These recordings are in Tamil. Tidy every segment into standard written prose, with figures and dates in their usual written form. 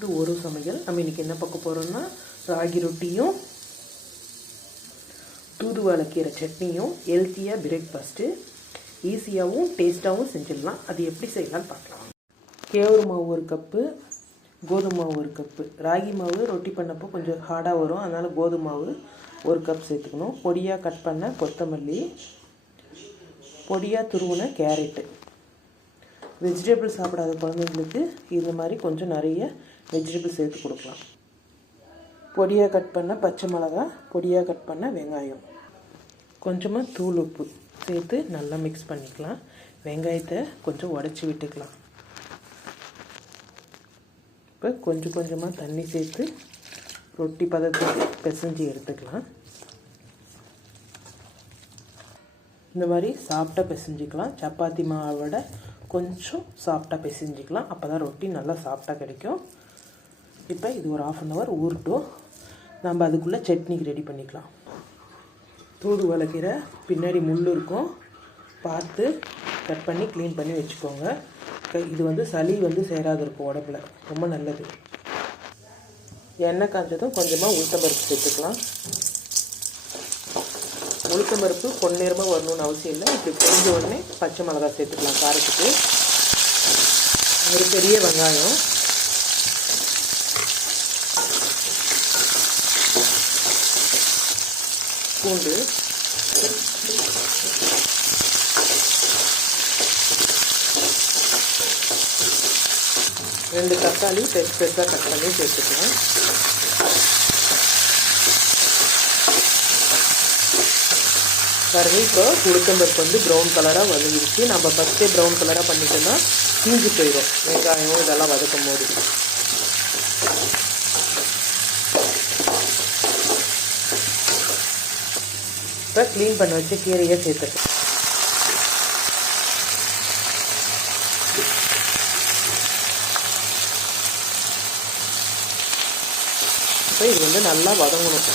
இது ஒரு சமையல். நம்ம இன்னைக்கு என்ன பார்க்க போறோம்னா ராகி ரொட்டியும் தூதுவளை கீரை சட்னியும் ஹெல்த்தியாக பிரேக்ஃபாஸ்ட்டு ஈஸியாகவும் டேஸ்ட்டாகவும் செஞ்சிடலாம். அது எப்படி செய்யலாம்னு பார்க்கலாம். கேவுரு மாவு ஒரு கப்பு, கோதுமை மாவு ஒரு கப்பு. ராகி மாவு ரொட்டி பண்ணப்போ கொஞ்சம் ஹார்டாக வரும், அதனால் கோதுமை மாவு ஒரு கப் சேர்த்துக்கணும். பொடியாக கட் பண்ண கொத்தமல்லி, பொடியாக துருவின கேரட்டு. வெஜிடபிள் சாப்பிடாத குழந்தைங்களுக்கு இந்த மாதிரி கொஞ்சம் நிறைய வெஜிடபிள் சேர்த்து கொடுக்கலாம். பொடியாக கட் பண்ண பச்சை மிளகா, பொடியாக கட் பண்ண வெங்காயம், கொஞ்சமாக தூள் உப்பு சேர்த்து நல்லா மிக்ஸ் பண்ணிக்கலாம். வெங்காயத்தை கொஞ்சம் உடச்சி விட்டுக்கலாம். இப்போ கொஞ்சம் கொஞ்சமாக தண்ணி சேர்த்து ரொட்டி பதத்துக்கு பிசைஞ்சு எடுத்துக்கலாம். இந்த மாதிரி சாஃப்டாக பிசைஞ்சிக்கலாம். சப்பாத்தி மாவோட கொஞ்சம் சாஃப்டாக பிசைஞ்சிக்கலாம். அப்போ தான் ரொட்டி நல்லா சாஃப்டாக கிடைக்கும். இப்போ இது ஒரு 1/2 hour ஊறட்டும். நம்ம அதுக்குள்ளே சட்னிக்கு ரெடி பண்ணிக்கலாம். தூதுவளை கீரை பின்னாடி முள் இருக்கும், பார்த்து கட் பண்ணி க்ளீன் பண்ணி வச்சுக்கோங்க. இது சளி சேராது இருக்கும் உடம்புல, ரொம்ப நல்லது. எண்ணெய் காய்ச்சதும் கொஞ்சமாக உளுத்தம்பருப்பு சேர்த்துக்கலாம். உளுத்தம்பருப்பு பொன்னிறமாக வரணும்னு அவசியம் இல்லை. இப்படி பொரிஞ்ச உடனே பச்சை மிளகாய் சேர்த்துக்கலாம் காரத்துக்கு. ஒரு பெரிய வெங்காயம், பூண்டு, ரெண்டு தக்காளி பெருசாக கட் பண்ணி சேர்த்துக்கலாம். பாருங்கள், இப்போ உளுத்தம்பருப்பு ப்ரௌன் கலராக வதங்கிடுச்சு. நம்ம ஃபஸ்ட்டே ப்ரௌன் கலராக பண்ணிட்டோம்னா தீஞ்சு போயிடும் வெங்காயம் இதெல்லாம் வதக்கும் போது. இப்போ க்ளீன் பண்ண வச்சு கீரையை சேர்த்துக்கலாம். இப்போ இது நல்லா வதங்கணும்.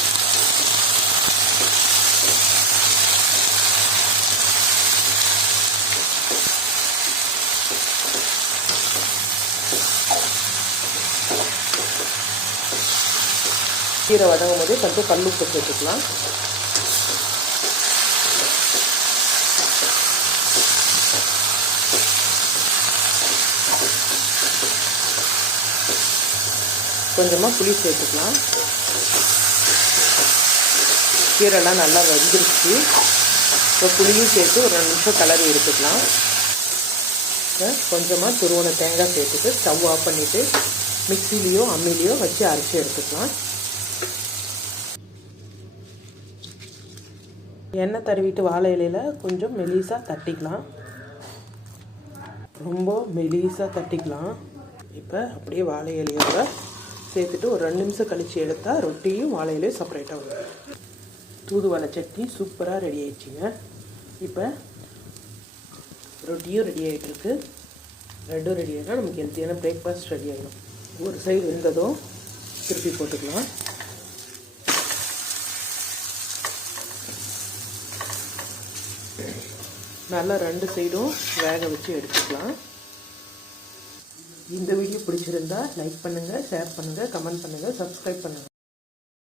கீரை வதங்கும் போது கொஞ்சம் கல்லுப்பு சேர்த்துக்கலாம். கொஞ்சமாக புளி சேர்த்துக்கலாம். கீரைலாம் நல்லா வெந்துருச்சு. இப்போ புளியும் சேர்த்து ஒரு 2 நிமிஷம் கலரி எடுத்துக்கலாம். கொஞ்சமாக துருவன தேங்காய் சேர்த்துட்டு ஸ்டவ் ஆஃப் பண்ணிவிட்டு மிக்சிலேயோ அம்மிலேயோ வச்சு அரைச்சி எடுத்துக்கலாம். எண்ணெய் தடவிட்டு வாழை இலையில் கொஞ்சம் மெலிசாக தட்டிக்கலாம். ரொம்ப மெலிசாக தட்டிக்கலாம். இப்போ அப்படியே வாழை இலையோட சேர்த்துட்டு ஒரு 2 நிமிஷம் கழித்து எடுத்தால் ரொட்டியும் வாழை இலையும் செப்பரேட்டாக வரும். தூதுவளை சட்னி சூப்பராக ரெடி ஆயிடுச்சுங்க. இப்போ ரொட்டியும் ரெடி ஆகிட்டுருக்கு. ரெண்டும் ரெடி ஆகிடும். நமக்கு ஹெல்த்தியான பிரேக்ஃபாஸ்ட் ரெடி ஆகிடும். ஒரு சைடு வெந்ததும் திருப்பி போட்டுக்கலாம். நல்லா 2 சைடும் வேக வச்சு எடுத்துக்கலாம். இந்த வீடியோ பிடிச்சிருந்தா லைக் பண்ணுங்கள், ஷேர் பண்ணுங்கள், கமெண்ட் பண்ணுங்கள், சப்ஸ்கிரைப் பண்ணுங்கள்.